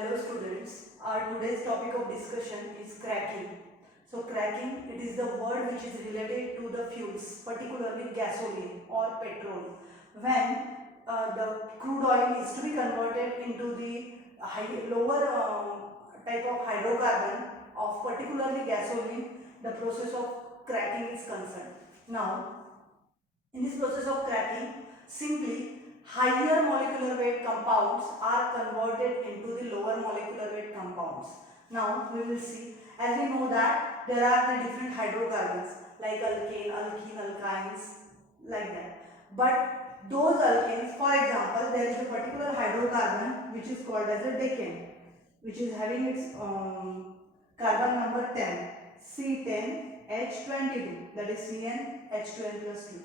Hello students, our today's topic of discussion is cracking. So cracking, it is the word which is related to the fuels, particularly gasoline or petrol. When the crude oil is to be converted into the lower type of hydrocarbon of particularly gasoline, the process of cracking is concerned. Now, in this process of cracking, simply higher molecular weight compounds are converted into the lower molecular weight compounds. Now we will see, as we know that there are the different hydrocarbons like alkane, alkene, alkynes, like that. But those alkanes, for example, there is a particular hydrocarbon which is called as a decane, which is having its carbon number 10, C10H22, that is CnH2n plus 2.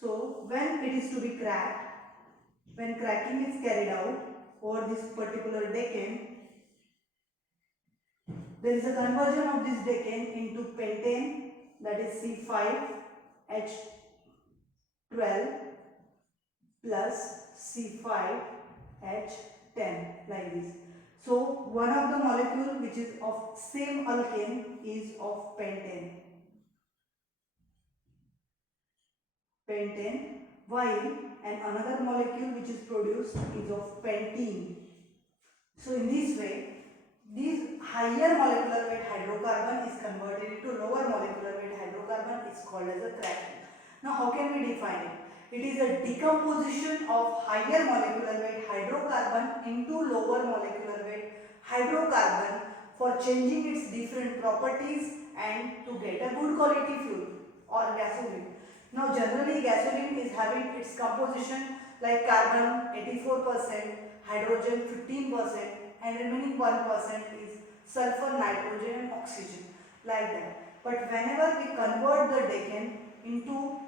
So when it is to be cracked, when cracking is carried out over this particular decane, there is a conversion of this decane into pentane, that is C5H12 plus C5H10, like this. So one of the molecule which is of same alkane is of pentane. While and another molecule which is produced is of pentene. So in this way, this higher molecular weight hydrocarbon is converted into lower molecular weight hydrocarbon, is called as a cracking. Now how can we define it? It is a decomposition of higher molecular weight hydrocarbon into lower molecular weight hydrocarbon for changing its different properties and to get a good quality fuel or gasoline. Now generally gasoline is having its composition like carbon 84%, hydrogen 15%, and remaining 1% is sulfur, nitrogen and oxygen, like that. But whenever we convert the decane into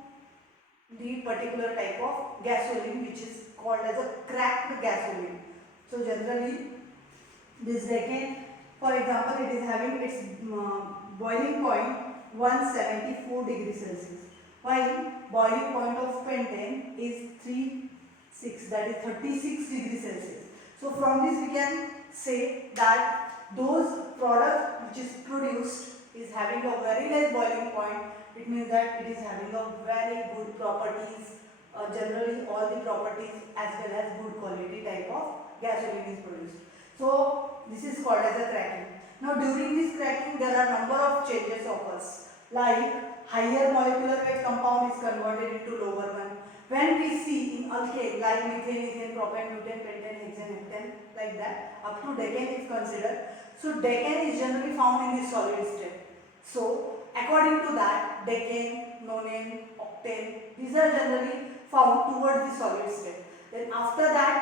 the particular type of gasoline which is called as a cracked gasoline. So generally this decane, for example, it is having its boiling point 174 degrees Celsius, while boiling point of pentane is 36, that is 36 degrees Celsius. So from this we can say that those product which is produced is having a very less boiling point. It means that it is having a very good properties, generally all the properties as well as good quality type of gasoline is produced. So this is called as a cracking. Now during this cracking there are number of changes occurs, like higher molecular weight compound is converted into lower one. When we see in alkane like methane, ethane, propane, butane, pentane, hexane, heptane, like that, up to decane is considered. So decane is generally found in the solid state. So according to that, decane, nonane, octane, these are generally found towards the solid state. Then after that,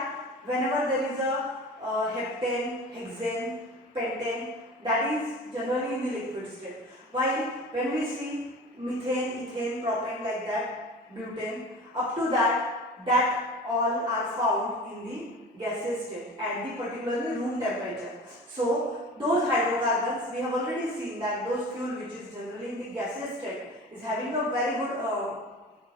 whenever there is a heptane, hexane, pentane, that is generally in the liquid state. While when we see methane, ethane, propane, like that, butane, up to that all are found in the gaseous state at the particularly room temperature. So those hydrocarbons, we have already seen that those fuel which is generally in the gaseous state is having a very good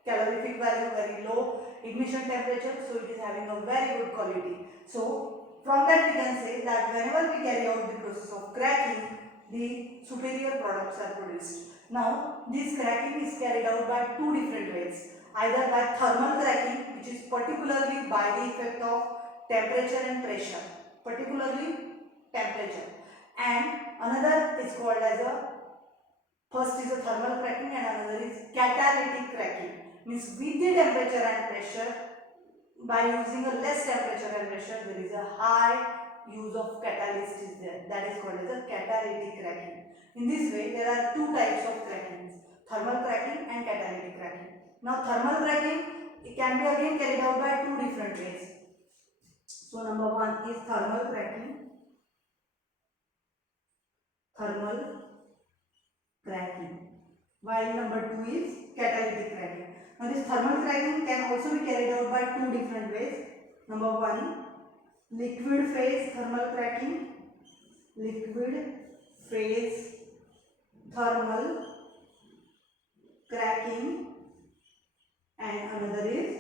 calorific value, very low ignition temperature, so it is having a very good quality. So from that we can say that whenever we carry out the process of cracking, the superior products are produced. Now this cracking is carried out by two different ways, either by thermal cracking, which is particularly by the effect of temperature and pressure, particularly temperature, and another is called as a, first is a thermal cracking and another is catalytic cracking, means with the temperature and pressure, by using a less temperature and pressure there is a high use of catalyst is there, that is called as a catalytic cracking. In this way there are two types of crackings, thermal cracking and catalytic cracking. Now thermal cracking, it can be again carried out by two different ways. So number one is thermal cracking, while number two is catalytic cracking. Now this thermal cracking can also be carried out by two different ways. Number one, liquid phase thermal cracking, liquid phase thermal cracking, and another is,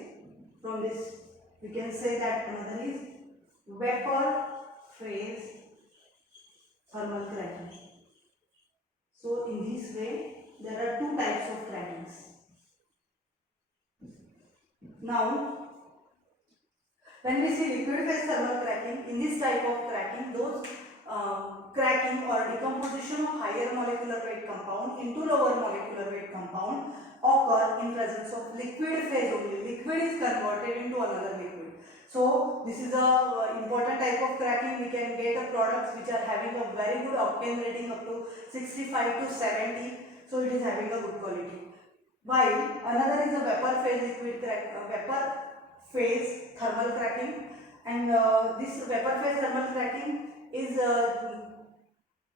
from this we can say that another is vapor phase thermal cracking. So in this way there are two types of crackings. Now when we see liquid phase thermal cracking, in this type of cracking, those cracking or decomposition of higher molecular weight compound into lower molecular weight compound occur in presence of liquid phase only. Liquid is converted into another liquid. So this is a important type of cracking. We can get a products which are having a very good octane rating up to 65 to 70. So it is having a good quality. While another is a vapor phase liquid vapor phase thermal cracking, and this vapor phase thermal cracking is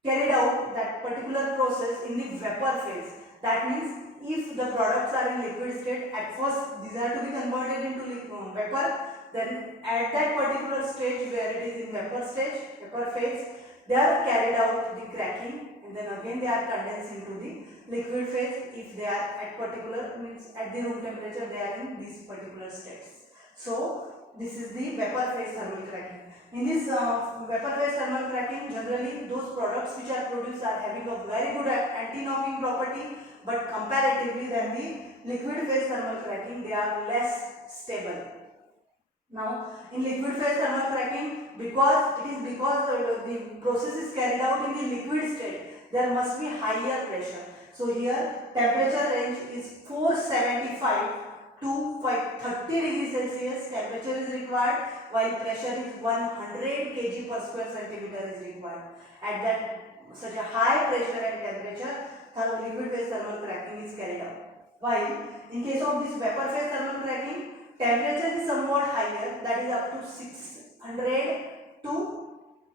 carried out that particular process in the vapor phase. That means if the products are in liquid state, at first these are to be converted into vapor, then at that particular stage where it is in vapor stage, vapor phase, they are carried out the cracking, and then again they are condensed into the liquid phase if they are at particular, means at the room temperature they are in these particular states. So this is the vapor phase thermal cracking. In this vapor phase thermal cracking, generally those products which are produced are having a very good anti-knocking property, but comparatively than the liquid phase thermal cracking, they are less stable. Now in liquid phase thermal cracking, because the process is carried out in the liquid state, there must be higher pressure. So here temperature range is 475 to 530 degrees Celsius temperature is required, while pressure is 100 kg per square centimeter is required. At that such a high pressure and temperature, liquid phase thermal cracking is carried out. While in case of this vapor phase thermal cracking, temperature is somewhat higher, that is up to 600 to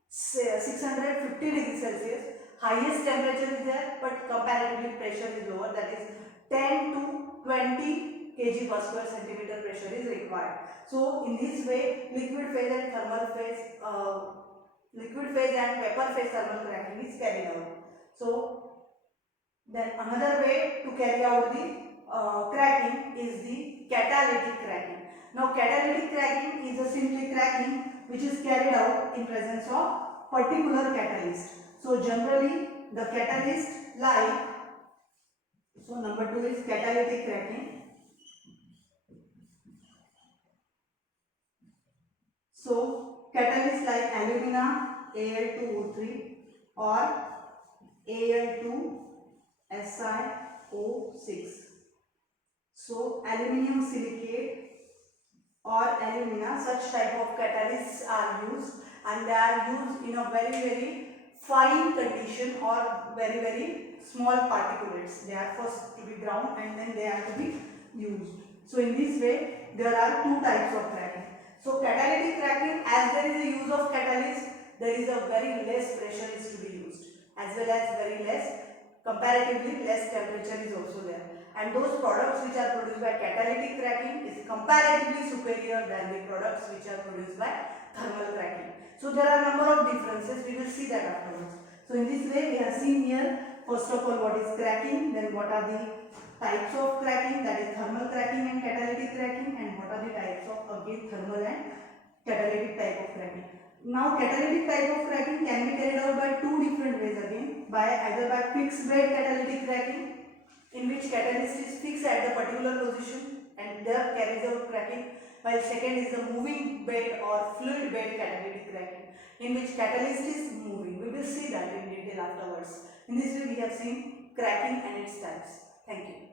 650 degrees Celsius. Highest temperature is there, but comparatively pressure is lower, that is 10 to 20 kg per square centimeter pressure is required. So in this way, liquid phase and vapor phase thermal cracking is carried out. So then another way to carry out the cracking is the catalytic cracking. Now catalytic cracking is a simply cracking which is carried out in presence of particular catalyst. So generally the catalyst like, so number 2 is catalytic cracking. So catalyst like alumina Al2O3 or Al2SiO6. So aluminium silicate or alumina, such type of catalysts are used, and they are used in a very fine condition or very small particulates. They are first to be ground and then they are to be used. So in this way there are two types of cracking. So catalytic cracking, as there is a use of catalyst, there is a very less pressure is to be used, as well as very less, comparatively less temperature is also there, and those products which are produced by catalytic cracking is comparatively superior than the products which are produced by thermal cracking. So there are a number of differences, we will see that afterwards. So in this way we have seen here, first of all what is cracking, then what are the types of cracking, that is thermal cracking and catalytic cracking, and what are the types of again thermal and catalytic type of cracking. Now catalytic type of cracking can be carried out by two different ways again, by either by fixed bed catalytic cracking, in which catalyst is fixed at the particular position and there carries out cracking, while second is the moving bed or fluid bed catalytic cracking, in which catalyst is moving. We will see that in detail afterwards. In this way we have seen cracking and its types. Thank you.